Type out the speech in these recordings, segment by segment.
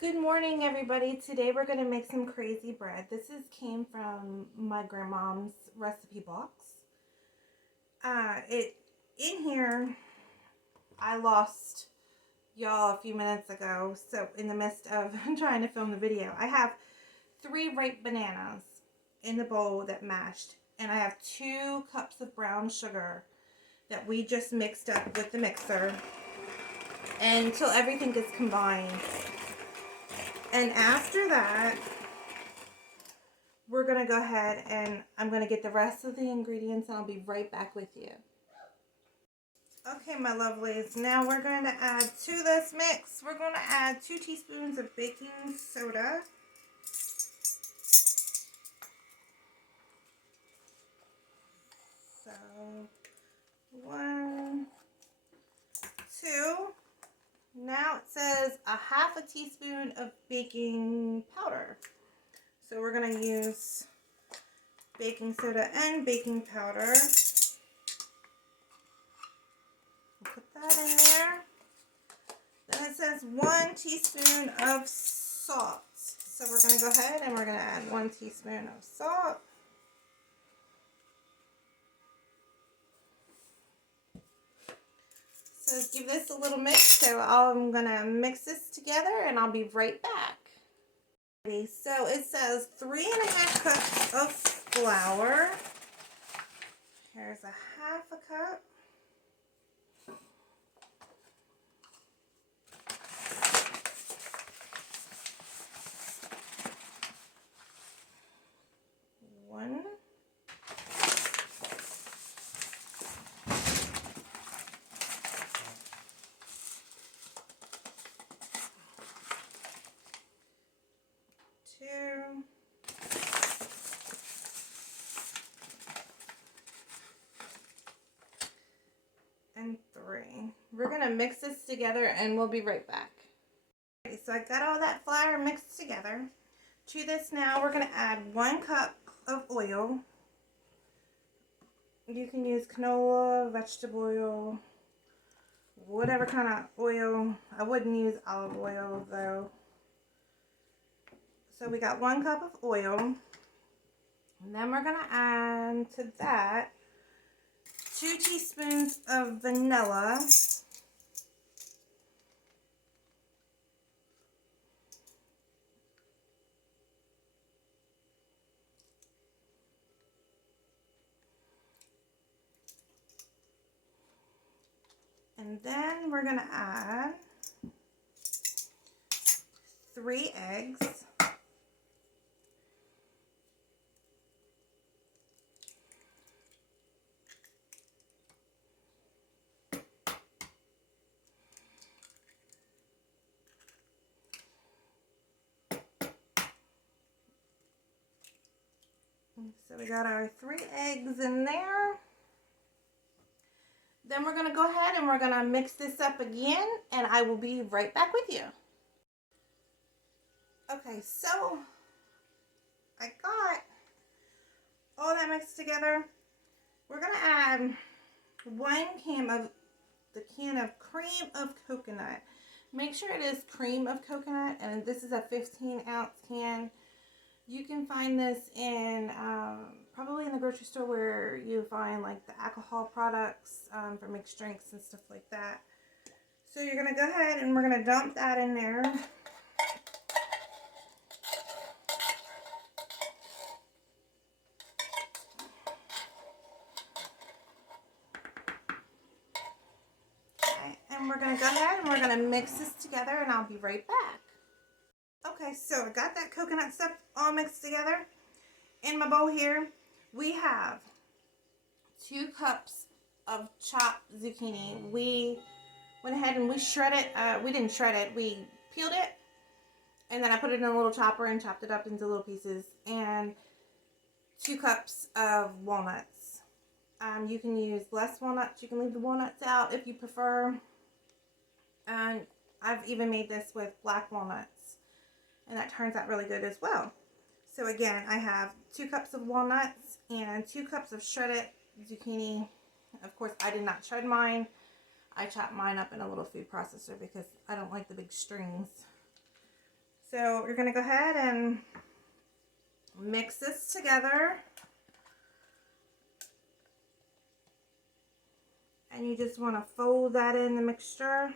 Good morning, everybody. Today we're going to make some crazy bread. Came from my grandmom's recipe box. It in here I lost y'all a few minutes ago. So in the midst of trying to film the video, I have 3 ripe bananas in the bowl that mashed, and I have 2 cups of brown sugar that we just mixed up with the mixer until everything gets combined. And after that, we're going to go ahead and I'm going to get the rest of the ingredients and I'll be right back with you. Okay, my lovelies, now we're going to add to this mix, we're going to add 2 teaspoons of baking soda. So, 1, 2. Now it says a half a teaspoon of baking powder. So we're going to use baking soda and baking powder. Put that in there. Then it says 1 teaspoon of salt. So we're going to go ahead and we're going to add 1 teaspoon of salt. So give this a little mix. So I'm going to mix this together and I'll be right back. So it says 3½ cups of flour. Here's a half a cup. One. Two. And 3. We're going to mix this together and we'll be right back. Okay, so I got all that flour mixed together. To this now we're going to add 1 cup of oil. You can use canola, vegetable oil, whatever kind of oil. I wouldn't use olive oil though. So we got 1 cup of oil. And then we're going to add to that 2 teaspoons of vanilla. And then we're going to add 3 eggs. So we got our 3 eggs in there. Then we're going to go ahead and we're going to mix this up again and I will be right back with you. Okay, so I got all that mixed together. We're going to add 1 can of cream of coconut. Make sure it is cream of coconut, and this is a 15-ounce can. You can find this in probably in the grocery store where you find like the alcohol products for mixed drinks and stuff like that. So you're going to go ahead and we're going to dump that in there. Okay, and we're going to go ahead and we're going to mix this together and I'll be right back. Okay, so I got that coconut stuff all mixed together. In my bowl here, we have 2 cups of chopped zucchini. We went ahead and we shredded it. We didn't shred it. We peeled it. And then I put it in a little chopper and chopped it up into little pieces. And 2 cups of walnuts. You can use less walnuts. You can leave the walnuts out if you prefer. And I've even made this with black walnuts. And that turns out really good as well. So again, I have 2 cups of walnuts and 2 cups of shredded zucchini. Of course, I did not shred mine. I chopped mine up in a little food processor because I don't like the big strings. So you're going to go ahead and mix this together. And you just want to fold that in the mixture.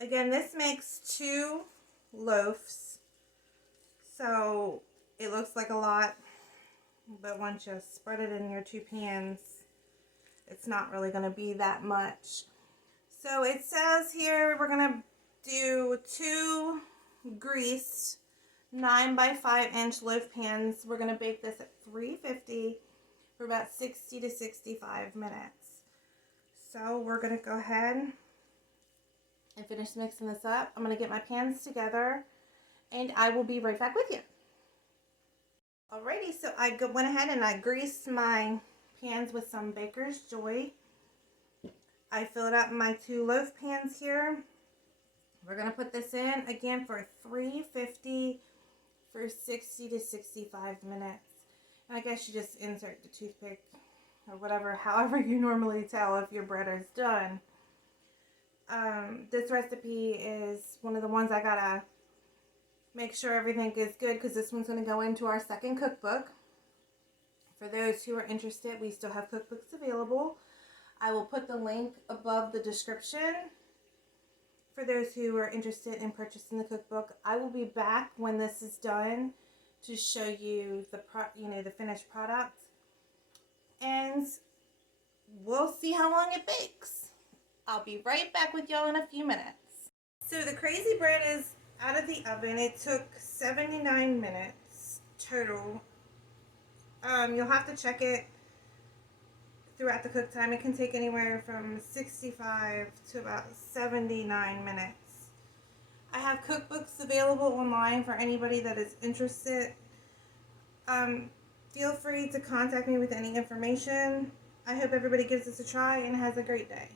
Again, this makes 2 loaves. So it looks like a lot, but once you spread it in your 2 pans, it's not really going to be that much. So it says here we're going to do 2 greased 9 by 5 inch loaf pans. We're going to bake this at 350 for about 60 to 65 minutes. So we're going to go ahead and finish mixing this up. I'm going to get my pans together and I will be right back with you. Alrighty, so I went ahead and I greased my pans with some Baker's Joy. I filled up my 2 loaf pans here. We're going to put this in again for 350 for 60 to 65 minutes. And I guess you just insert the toothpick or whatever, however you normally tell if your bread is done. This recipe is one of the ones I gotta make sure everything is good because this one's going to go into our second cookbook. For those who are interested, we still have cookbooks available. I will put the link above the description for those who are interested in purchasing the cookbook. I will be back when this is done to show you the finished product, and we'll see how long it bakes. I'll be right back with y'all in a few minutes. So the crazy bread is out of the oven. It took 79 minutes total. You'll have to check it throughout the cook time. It can take anywhere from 65 to about 79 minutes. I have cookbooks available online for anybody that is interested. Feel free to contact me with any information. I hope everybody gives this a try and has a great day.